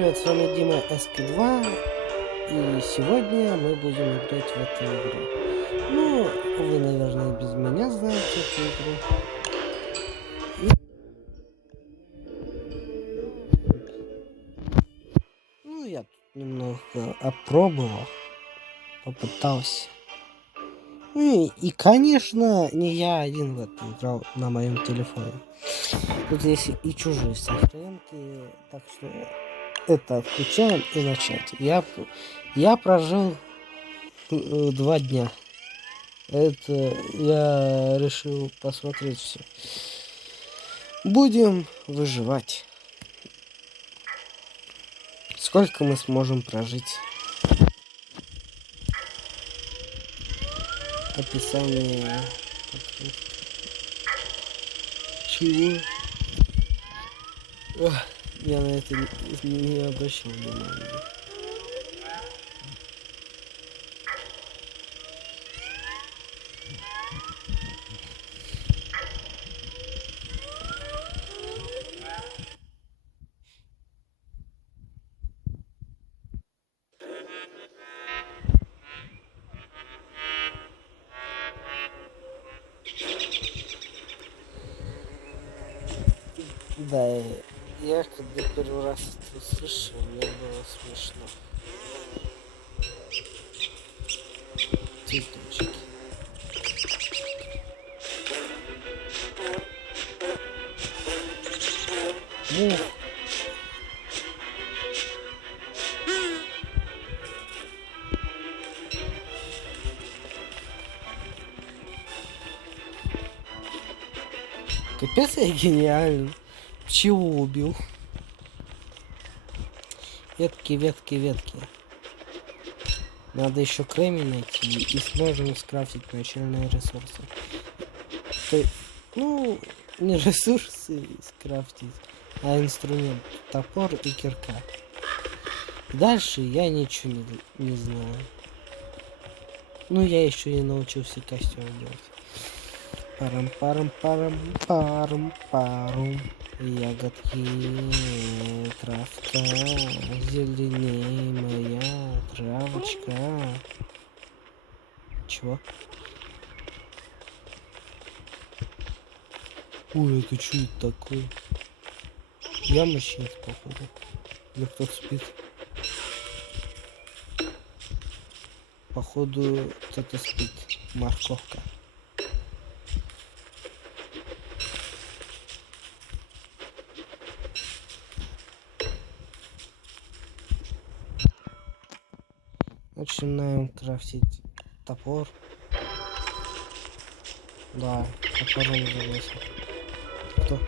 Привет, с вами Дима СК2, и сегодня мы будем играть в эту игру. Ну, вы, наверное, без меня знаете эту игру. Ну, я тут немного опробовал, попытался. Ну и, конечно, не я один в это играл на моем телефоне. Тут есть и чужие современки, так что это отключаем и начать. Я прожил 2 дня. Это я решил посмотреть все. Будем выживать. Сколько мы сможем прожить? Описание. Чего? Ах, я на это не обращал внимания. Да, я когда первый раз это услышал, мне было смешно. Цветочки. Мух. Капец, я гениально. Пчелу убил. Ветки, ветки, ветки. Надо еще кремень найти и сможем скрафтить начальные ресурсы. Ну, не ресурсы скрафтить, а инструмент. Топор и кирка. Дальше я ничего не знаю. Ну, я еще не научился костюм делать. Парам-парам-парам-парам-парум. Ягодки, травка, зеленей моя травочка. Чего? Ой, это что это такое? Я мужчина, походу. Или кто-то спит. Походу, кто-то спит. Морковка. Начинаем крафтить топор. Да, топор он завесил. Кто?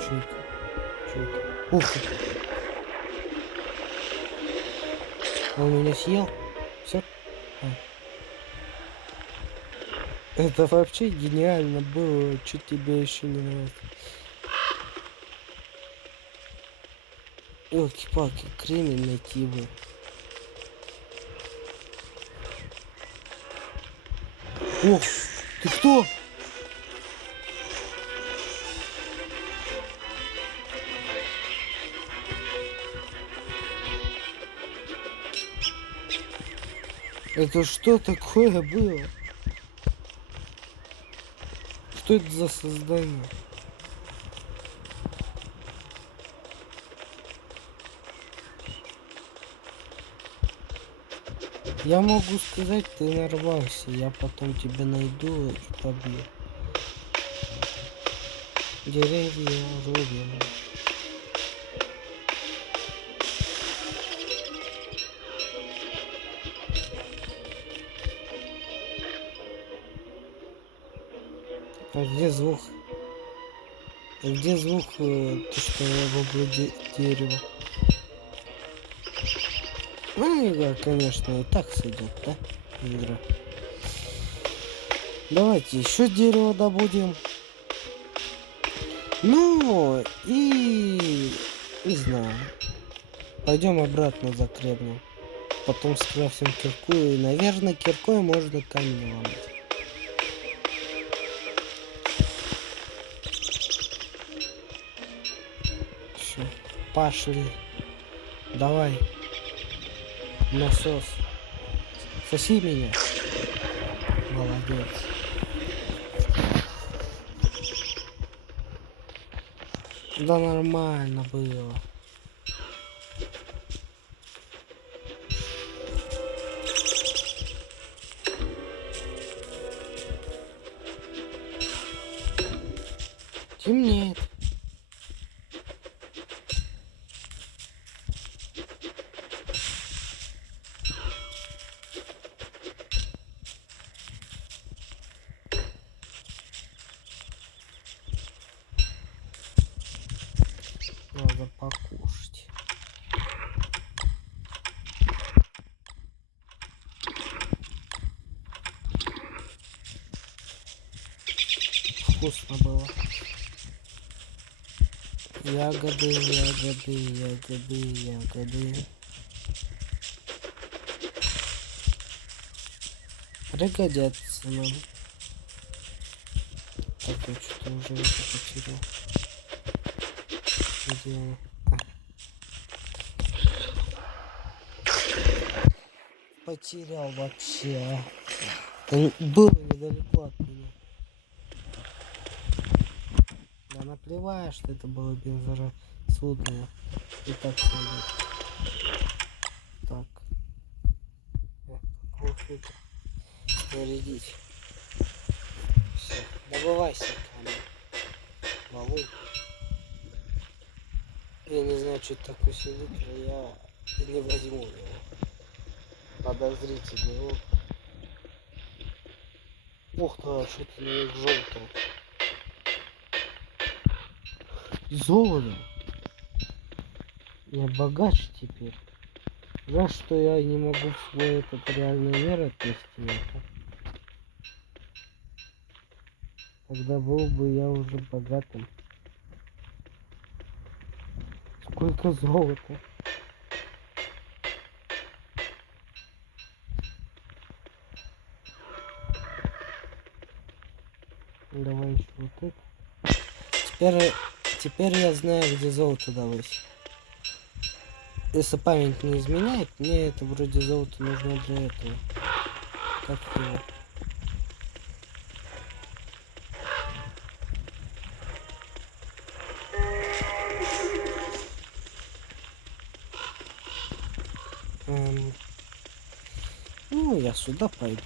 Чё это? Чё это? Ух ты! Он меня съел? Все? Это вообще гениально было. Что тебе еще не нравится? Ёлки-палки, кремень найти бы. Ох, ты кто? Это что такое было? Что это за создание? Я могу сказать, ты нарвался. Я потом тебя найду и побью. Деревья рубим. А где звук? А где звук, то, что я вобру дерево? Ну, игра, конечно, и так сойдет, да? Игра. Давайте еще дерево добудем. Ну, и... Не знаю. Пойдем обратно за кремнем. Потом скрафтим кирку. И, наверное, киркой можно камень ломать. Все. Пошли. Давай. Насос. Соси меня. Молодец. Да нормально было. Темнеет. Надо покушать. Вкусно было. Ягоды, ягоды, ягоды, ягоды. Пригодятся нам. Так, я что-то уже это потерял. Где она? Потерял вообще. Он был недалеко от меня. Да наплевать, что это было бензорассудное. И так сойдет. Так. Конфликт. Снарядить. Все. Добывайся, камень. Валун. Я не знаю, что это такое селитр, я не возьму его. Подозрительный. Вот. Ух ты, что-то на них желтое. Золото. Я богач теперь. Жаль, что я не могу в свой этот реальный мир отнести это. Тогда был бы я уже богатым. Сколько золота. Давай еще вот это. Теперь я знаю, где золото добыть. Если память не изменяет, мне это вроде золото нужно для этого. Как его? Ну, я сюда пойду.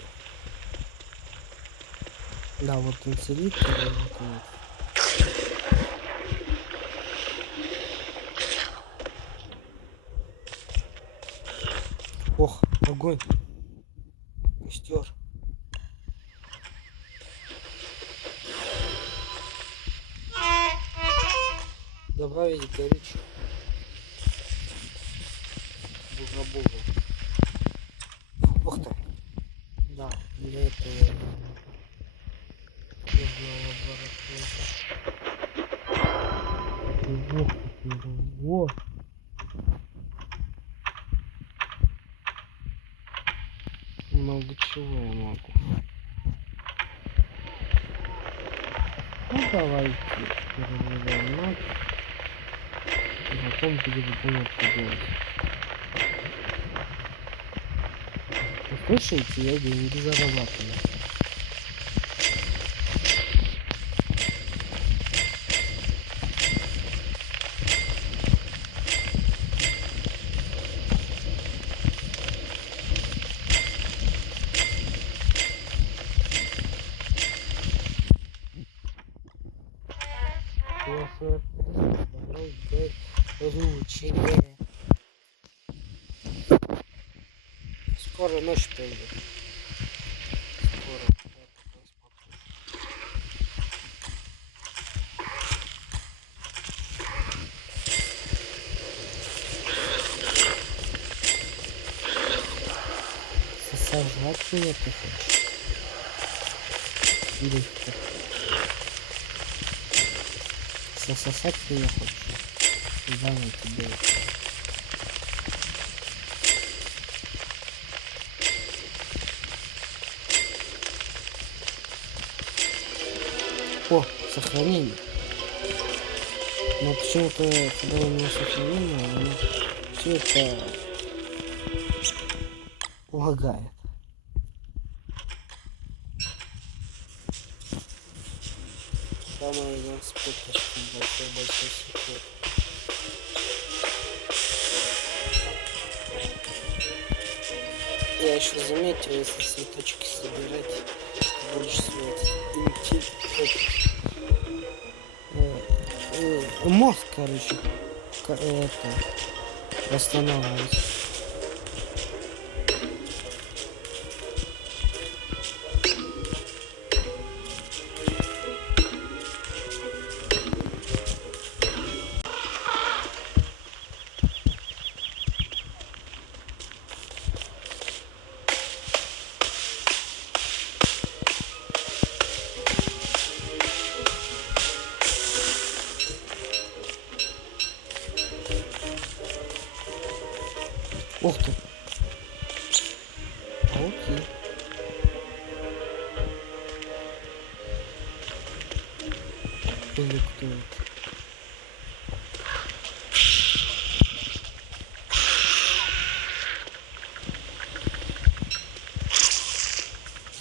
Да, вот он сидит, вот он. Ох, огонь. Костер. Добавить горючее. Буга-буга. Ух ты. Да, для этого нужна лаборатория. Вот. Много чего я могу. Ну давайте переведем ночь. И потом будем это делать. Вы слышите, я деньги зарабатываю. Ручение. Скоро ночь придет. Скоро. Сожрать меня ты хочешь? Или сосать меня хочешь? Давай тебе. О, сохранение. Но почему-то, когда у меня сохранение, все это лагает. Там мы идем с пыточком, большой секрет. Я еще заметил, если цветочки собирать, больше всего мозг, короче, это восстанавливается. Ух ты. Окей. Или кто это?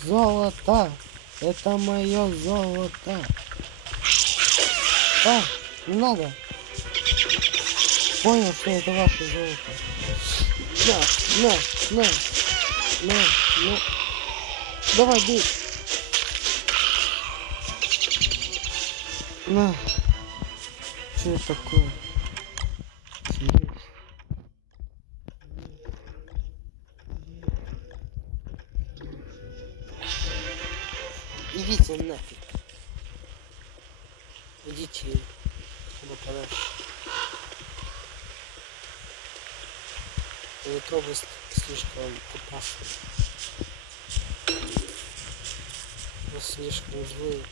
Золото! Это мое золото! А, не надо! Понял, что это ваше золото. На. Давай, бей. На. Что это такое? Идите нафиг. Идите куда подальше. Эта область слишком опасна. Вы слишком злые.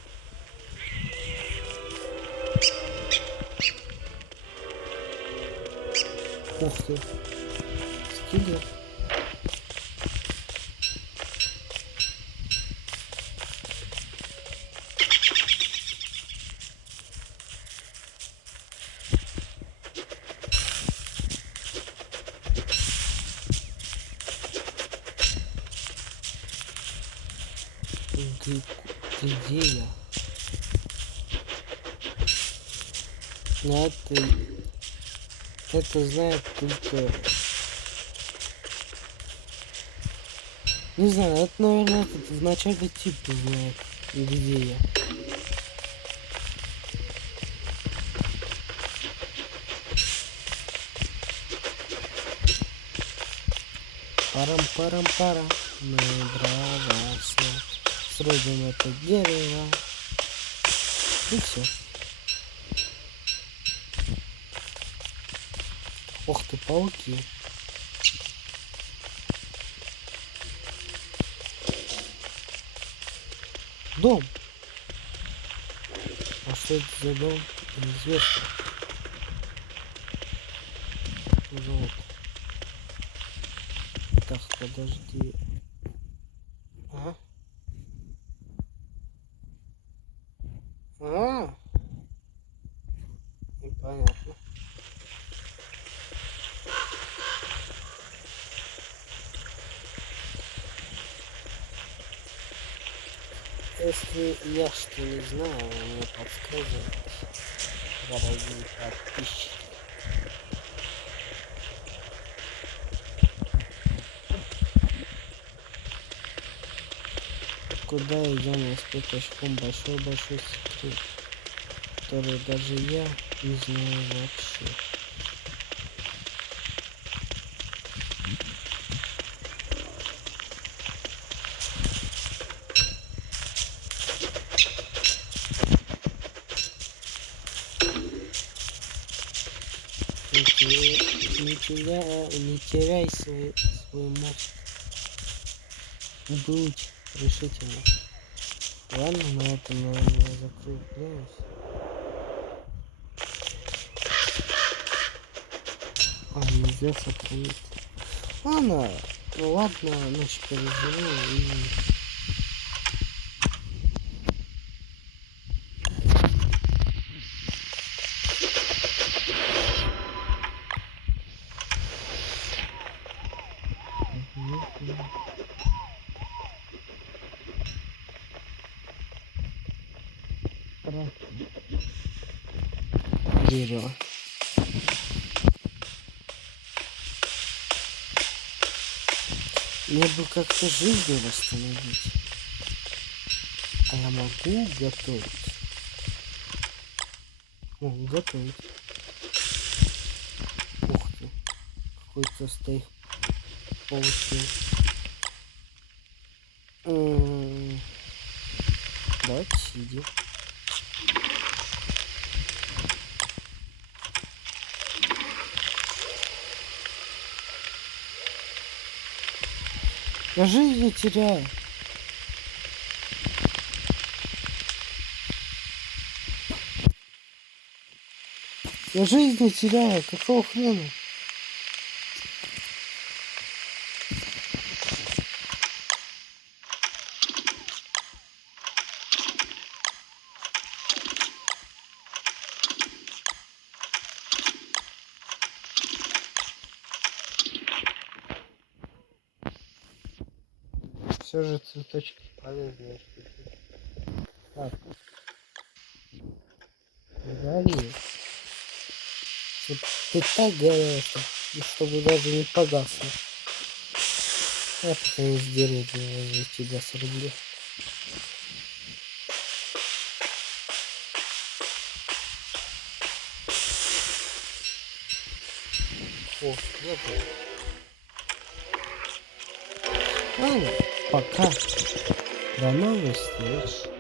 Ух ты. Скелет. Где я? Но это знает только... Не знаю, это, наверное, этот вначале типа знает, где я. Парам-парам-пара, мы дрова срубим это дерево. И все. Ох ты, пауки. Дом. А что это за дом? Неизвестно. Вот. Так, подожди. Ага. Непонятно. Если я что не знаю, вы мне подсказываете, дорогие подписчики. Куда идем с пятачком? Большой секрет, который даже я не знаю вообще. Не теряй свой мозг. Будь решительно. Ладно, на этом, наверное, закругляюсь. Нельзя сохранить. Ладно, ночь переживу и... дерево. Мне бы как-то жизнь восстановить. А я могу готовить. Могу готовить. Ух ты. Какой-то стейк получил. Давайте сидим. Я жизни теряю. Я жизни теряю. Какого хрена? Все же цветочки полезные штуки. Так. Гори. Ты так горел, чтобы даже не погасло. Я пока не с деревья возле тебя срублю. О, нет. Ладно, пока. До новых встреч.